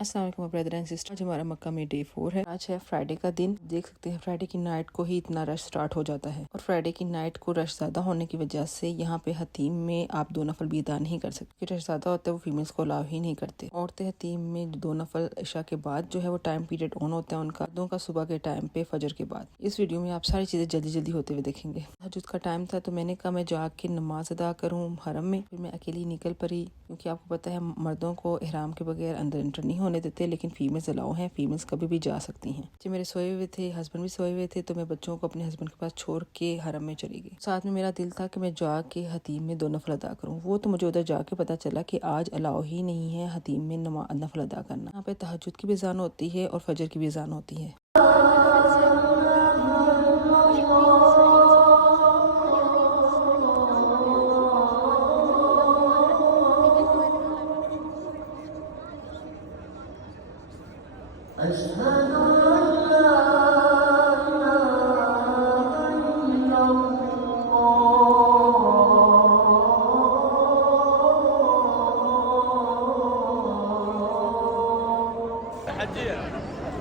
अस्सलाम वालेकुम brother and sister. आज हमारा मक्का में डे 4 है। आज है फ्राइडे का दिन। देख सकते हैं फ्राइडे की नाइट को ही इतना रश स्टार्ट हो जाता है और फ्राइडे की नाइट को रश ज्यादा होने की वजह से यहाँ पे हतीम में आप 2 नफल भी अदा नहीं कर सकते क्योंकि रश ज्यादा होता है, वो फीमेल्स को अलाउ ही नहीं करते। औरतें हतीम में 2 नफल इशा के बाद जो है वो टाइम पीरियड ऑन होता है उनका, मर्दों का सुबह के टाइम पे फजर के बाद। इस वीडियो में आप सारी चीजें जल्दी जल्दी होते हुए देखेंगे। तहज्जुद का टाइम था तो मैंने कहा मैं जाग के नमाज अदा करूँ हरम में। फिर मैं अकेली निकल पड़ी क्योंकि आपको पता है मर्दों को इहराम के बगैर अंदर एंटर नहीं होने देते, लेकिन फीमेल्स अलाउ हैं, फीमेल्स कभी भी जा सकती हैं। जब मेरे सोए हुए थे, हस्बैंड भी सोए हुए थे, तो मैं बच्चों को अपने हस्बैंड के पास छोड़ के हरम में चली गई। साथ में मेरा दिल था कि मैं जा के हतीम में 2 नफल अदा करूँ। वो तो मुझे उधर जाके पता चला कि आज अलाउ ही नहीं है हतीम में नफल अदा करना। यहाँ पे तहज्जुद की भी अज़ान होती है और फजर की भी अज़ान होती है।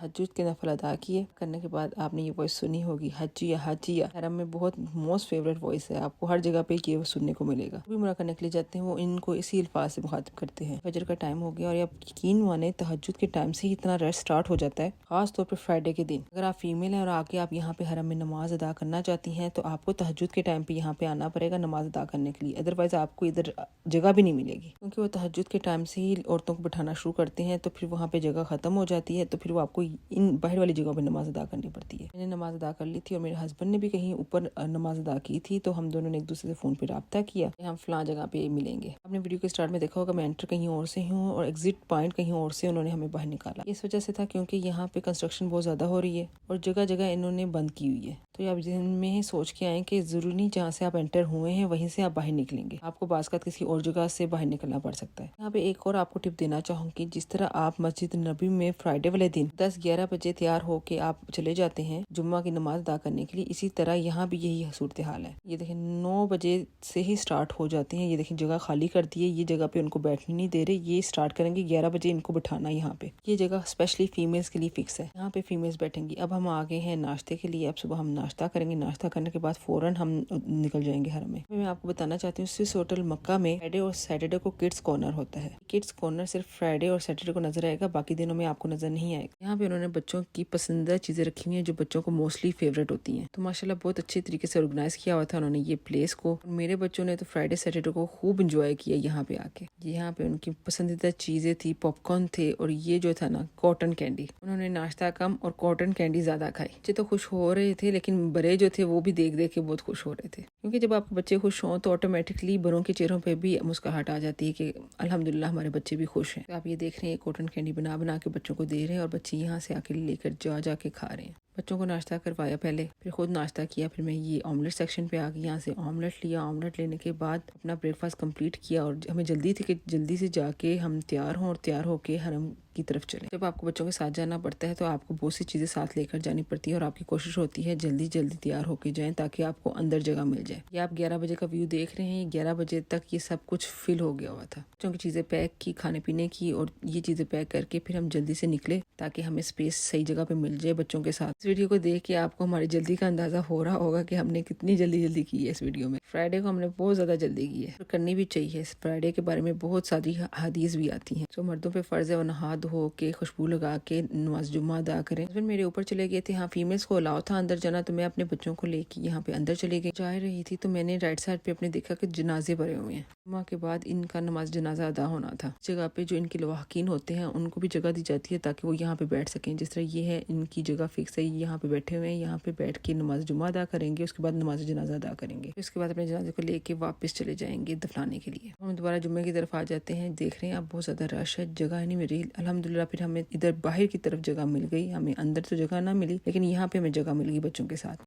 तहज्जुद के नफल अदा किए करने के बाद आपने ये वॉइस सुनी होगी, हज्जिया हज्जिया। हरम में बहुत मोस्ट फेवरेट वॉइस है, आपको हर जगह पे ये सुनने को मिलेगा। भी उम्रा करने के लिए जाते हैं वो इनको इसी अल्फाज से मुखातिब करते हैं। फजर का टाइम हो गया और आप यकीन माने तहज्जुद के टाइम से ही इतना रश स्टार्ट हो जाता है, खास तौर पर फ्राइडे के दिन। अगर आप फीमेल हैं और आके आप यहाँ पे हरम में नमाज अदा करना चाहती हैं तो आपको तहज्जुद के टाइम पे यहाँ पे आना पड़ेगा नमाज अदा करने के लिए, अदरवाइज आपको इधर जगह भी नहीं मिलेगी क्योंकि वो तहज्जुद के टाइम से ही औरतों को बैठाना शुरू करते हैं। तो फिर वहाँ पे जगह खत्म हो जाती है, तो फिर वो आपको इन बाहर वाली जगह पे नमाज अदा करनी पड़ती है। मैंने नमाज अदा कर ली थी और मेरे हस्बैंड ने भी कहीं ऊपर नमाज अदा की थी, तो हम दोनों ने एक दूसरे से फोन पे राब्ता किया कि हम फलां जगह पे मिलेंगे। आपने वीडियो के स्टार्ट में देखा होगा मैं एंटर कहीं और से हूँ और एग्जिट पॉइंट कहीं और से उन्होंने हमें बाहर निकाला। इस वजह से था क्योंकि यहाँ पे कंस्ट्रक्शन बहुत ज्यादा हो रही है और जगह जगह इन्होंने बंद की हुई है। तो आप जहन में ही सोच के आए कि जरूरी नहीं जहाँ से आप एंटर हुए हैं वहीं से आप बाहर निकलेंगे, आपको बाज़ किसी और जगह से बाहर निकलना पड़ सकता है। यहाँ पे एक और आपको टिप देना चाहूंगी, जिस तरह आप मस्जिद नबी में फ्राइडे वाले दिन 10-11 बजे तैयार होके आप चले जाते हैं जुम्मा की नमाज अदा करने के लिए, इसी तरह यहाँ भी यही सूरत हाल है। ये देखें 9 बजे से ही स्टार्ट हो जाते हैं। ये देखें जगह खाली कर दी है, ये जगह पे उनको बैठने नहीं दे रहे, ये स्टार्ट करेंगे 11 बजे इनको बिठाना। यहाँ पे ये जगह स्पेशली फीमेल्स के लिए फिक्स है, यहाँ पे फीमेल्स बैठेंगी। अब हम आ गए हैं नाश्ते के लिए। अब सुबह हम नाश्ता करेंगे, नाश्ता करने के बाद फौरन हम निकल जाएंगे हरम में। मैं आपको बताना चाहती हूँ स्विस होटल मक्का में फ्राइडे और सैटरडे को किड्स कॉर्नर होता है। किड्स कॉर्नर सिर्फ फ्राइडे और सैटरडे को नजर आएगा, बाकी दिनों में आपको नजर नहीं आएगा। यहाँ पे उन्होंने बच्चों की पसंदीदा चीजें रखी हुई हैं जो बच्चों को मोस्टली फेवरेट होती हैं। तो माशाल्लाह बहुत अच्छे तरीके से ऑर्गेनाइज किया हुआ था उन्होंने ये प्लेस को। मेरे बच्चों ने तो फ्राइडे सैटरडे को खूब इंजॉय किया यहाँ पे आके। यहाँ पे उनकी पसंदीदा चीजें थी, पॉपकॉर्न थे और ये जो था ना कॉटन कैंडी। उन्होंने नाश्ता कम और कॉटन कैंडी ज्यादा खाई। बच्चे तो खुश हो रहे थे लेकिन बड़े जो थे वो भी देख देख के बहुत खुश हो रहे थे, क्योंकि जब आपके बच्चे खुश हों तो ऑटोमेटिकली बड़ों के चेहरों पे भी मुस्कुराहट आ जाती है कि अल्हम्दुलिल्लाह हमारे बच्चे भी खुश हैं। तो आप ये देख रहे हैं कॉटन कैंडी बना बना के बच्चों को दे रहे हैं और बच्चे यहाँ से आके लेकर जा के खा रहे हैं। बच्चों को नाश्ता करवाया पहले, फिर खुद नाश्ता किया, फिर मैं ये ऑमलेट सेक्शन पे आ गई। यहाँ से ऑमलेट लिया, ऑमलेट लेने के बाद अपना ब्रेकफास्ट कंप्लीट किया और हमें जल्दी थी कि जल्दी से जाके हम तैयार हों और तैयार होके हरम की तरफ चले। जब आपको बच्चों के साथ जाना पड़ता है तो आपको बहुत सी चीजें साथ लेकर जानी पड़ती है और आपकी कोशिश होती है जल्दी जल्दी तैयार होके जाएं ताकि आपको अंदर जगह मिल जाए। ये आप 11 बजे का व्यू देख रहे हैं, 11 बजे तक ये सब कुछ फिल हो गया हुआ था। बच्चों की चीजें पैक की, खाने पीने की, और ये चीजें पैक करके फिर हम जल्दी से निकले ताकि हमें स्पेस सही जगह पे मिल जाए बच्चों के साथ। इस वीडियो को देख के आपको हमारी जल्दी का अंदाजा हो रहा होगा कि हमने कितनी जल्दी जल्दी की है। इस वीडियो में फ्राइडे को हमने बहुत ज्यादा जल्दी की है, करनी भी चाहिए। फ्राइडे के बारे में बहुत सारी हदीस भी आती हैं। जो मर्दों पे फर्ज है वो नहा धो के खुशबू लगा के नमाज जुम्मा अदा करें। फिर मेरे ऊपर चले गए थे, हाँ फीमेल्स को अलाउ था अंदर जाना, तो मैं अपने बच्चों को लेके यहाँ पे अंदर चले गई। जा रही थी तो मैंने राइट साइड पे अपने देखा कि जनाजे भरे हुए हैं। जुम्मा के बाद इनका नमाज जनाजा अदा होना था। जगह पे जो इनके लवाहकीन होते हैं उनको भी जगह दी जाती है ताकि वो यहाँ पे बैठ सकें। जिस तरह ये है इनकी जगह फिक्स है, यहाँ पे बैठे हुए हैं, यहाँ पे बैठ के नमाज जुम्मा अदा करेंगे, उसके बाद नमाज जनाजा अदा करेंगे। उसके बाद अपने जनाजे को लेके वापस चले जाएंगे दफनाने के लिए। हम दोबारा जुम्मे की तरफ आ जाते हैं। देख रहे हैं अब बहुत ज्यादा रश है, जगह नहीं मिल रही। अल्हम्दुलिल्लाह फिर हमें इधर बाहर की तरफ जगह मिल गई। हमें अंदर तो जगह ना मिली लेकिन यहाँ पे हमें जगह मिल गई बच्चों के साथ।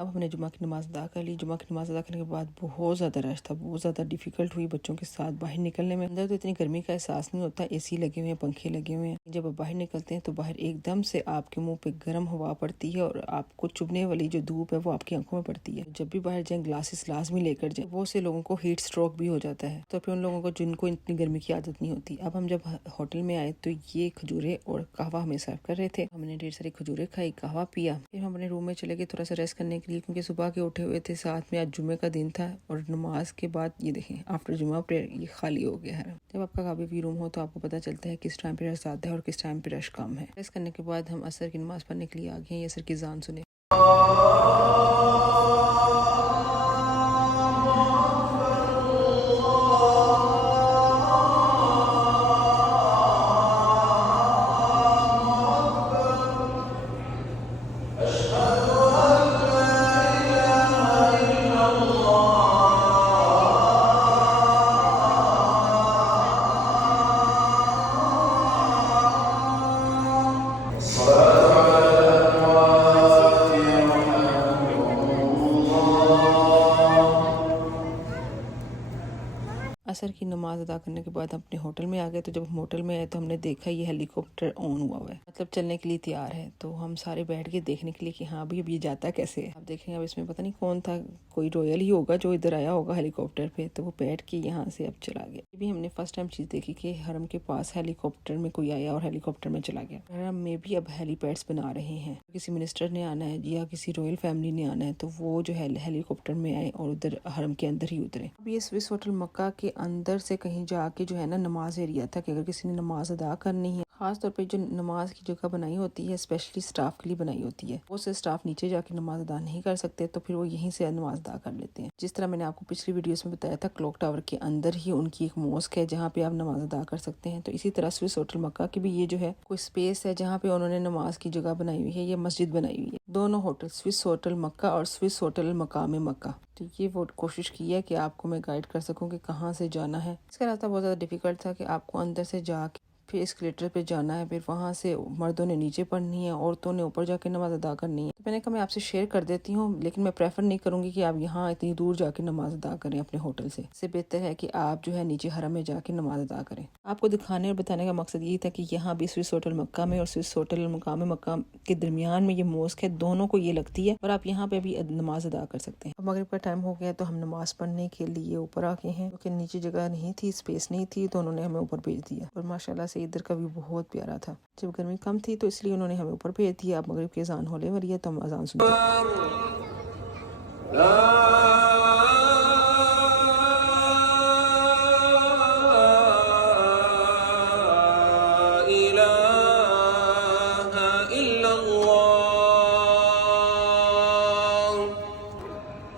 अब हमने जुमा की नमाज़ अदा कर ली। जुमा की नमाज़ अदा करने के बाद बहुत ज़्यादा रश था, बहुत ज़्यादा डिफ़िकल्ट हुई बच्चों के साथ बाहर निकलने में। अंदर तो इतनी गर्मी का एहसास नहीं होता, एसी लगे हुए हैं, पंखे लगे हुए हैं। जब आप बाहर निकलते हैं तो बाहर एकदम से आपके मुंह पे गर्म हवा पड़ती है और आपको चुभने वाली जो धूप है वो आपकी आंखों में पड़ती है। जब भी बाहर जाएं ग्लासेस लाजमी लेकर जाएं। बहुत से लोगों को हीट स्ट्रोक भी हो जाता है, तो फिर उन लोगों को जिनको इतनी गर्मी की आदत नहीं होती। अब हम जब होटल में आए तो ये खजूरें और कहवा हमें सर्व कर रहे थे। हमने ढेर सारी खजूरें खाई, कहवा पिया। फिर हम अपने रूम में चले गए थोड़ा सा रेस्ट करने के लिए, क्योंकि सुबह के उठे हुए थे। साथ में आज जुमे का दिन था और नमाज के बाद ये देखें आफ्टर जुमा प्रेयर ये खाली हो गया है। जब आपका काबी भी रूम हो तो आपको पता चलता है किस टाइम पे रश ज़्यादा है और किस टाइम पे रश कम है। रेस्ट करने के बाद हम असर की नमाज पढ़ने के लिए आ गए हैं। ये असर की जान सुने। असर की नमाज अदा करने के बाद हम अपने होटल में आ गए। तो जब हम होटल में आए तो हमने देखा ये हेलीकॉप्टर ऑन हुआ है, मतलब चलने के लिए तैयार है। तो हम सारे बैठ के देखने के लिए कि हाँ अभी अब ये जाता कैसे है। आप देख रहे हैं अब इसमें पता नहीं कौन था, कोई रॉयल ही होगा जो इधर आया होगा हेलीकॉप्टर पे, तो वो बैठ के यहाँ से अब चला गया। ये भी हमने फर्स्ट टाइम चीज़ देखी कि हरम के पास हेलीकॉप्टर में कोई आया और हेलीकॉप्टर में चला गया। हरम में भी अब हेलीपैड्स बना रहे हैं। किसी मिनिस्टर ने आना है या किसी रॉयल फैमिली ने आना है तो वो जो है हेलीकॉप्टर में आए और उधर हरम के अंदर ही उतरे। अब ये स्विस होटल मक्का के अंदर से कहीं जाके जो है ना नमाज एरिया था कि अगर किसी ने नमाज अदा करनी है, खास तौर पे जो नमाज की जगह बनाई होती है स्पेशली स्टाफ के लिए बनाई होती है, वो से स्टाफ नीचे जाके नमाज अदा नहीं कर सकते तो फिर वो यहीं से नमाज अदा कर लेते हैं। जिस तरह मैंने आपको पिछली वीडियोस में बताया था क्लॉक टावर के अंदर ही उनकी एक मॉस्क है जहाँ पे आप नमाज अदा कर सकते हैं। तो इसी तरह स्विस होटल मक्का की भी ये जो है कोई स्पेस है जहाँ पे उन्होंने नमाज की जगह बनाई हुई है, ये मस्जिद बनाई हुई है। दोनों होटल स्विस होटल मक्का और स्विस होटल मकाम मक्का, तो ये वो कोशिश की है कि आपको मैं गाइड कर सकूं कि कहाँ से जाना है। इसका रास्ता बहुत ज़्यादा डिफिकल्ट था कि आपको अंदर से जाके फिर एस्केलेटर पे जाना है, फिर वहाँ से मर्दों ने नीचे पढ़नी है, औरतों ने ऊपर जाके नमाज अदा करनी है। तो मैंने कहा मैं आपसे शेयर कर देती हूँ, लेकिन मैं प्रेफर नहीं करूँगी कि आप यहाँ इतनी दूर जाके नमाज अदा करें अपने होटल से। इससे बेहतर है कि आप जो है नीचे हरम में जाके नमाज अदा करें। आपको दिखाने और बताने का मकसद यही था कि यहाँ भी स्विस होटल मक्का में और स्विस होटल मकाम मक्का के दरमियान में ये मॉस्क है, दोनों को ये लगती है और आप यहाँ पे भी नमाज अदा कर सकते हैं। अब मगरिब का टाइम हो गया तो हम नमाज पढ़ने के लिए ऊपर आ गए हैं, क्योंकि नीचे जगह नहीं थी, स्पेस नहीं थी, तो उन्होंने हमें ऊपर भेज दिया। और माशाल्लाह से इधर का व्यू बहुत प्यारा था। जब गर्मी कम थी तो इसलिए उन्होंने हमें ऊपर भेज दिया। अब मगरिब की अजान होने वाली है तो हम अजान सुनते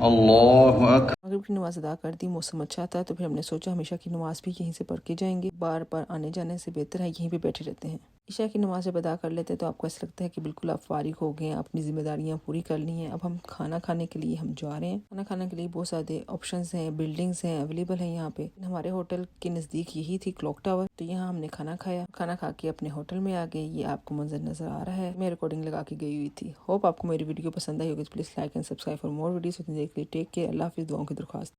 अल्लाहु अकबर। मगरिब की नमाज अदा कर दी, मौसम अच्छा था तो फिर हमने सोचा हमेशा की नमाज भी यहीं से पढ़ के जाएंगे, बार बार आने जाने से बेहतर है यहीं पे बैठे रहते हैं। ईशा की नमाज जब अदा कर लेते हैं तो आपको ऐसा लगता है कि बिल्कुल आप फारिग हो गए हैं, अपनी जिम्मेदारियां पूरी कर ली हैं। अब हम खाना खाने के लिए हम जा रहे हैं। खाना खाने के लिए बहुत सारे ऑप्शंस हैं, बिल्डिंग्स हैं, अवेलेबल हैं यहाँ पे। हमारे होटल के नज़दीक यही थी क्लॉक टावर, तो यहाँ हमने खाना खाया। खाना खा के अपने होटल में आ गए। ये आपको मंजर नजर आ रहा है, मैं रिकॉर्डिंग लगा के गई हुई थी। होप आपको मेरी वीडियो पसंद आई होगी। Please like and subscribe for more videos. Take care, अल्लाह हाफिज़, दुआओं की दरख्वास्त।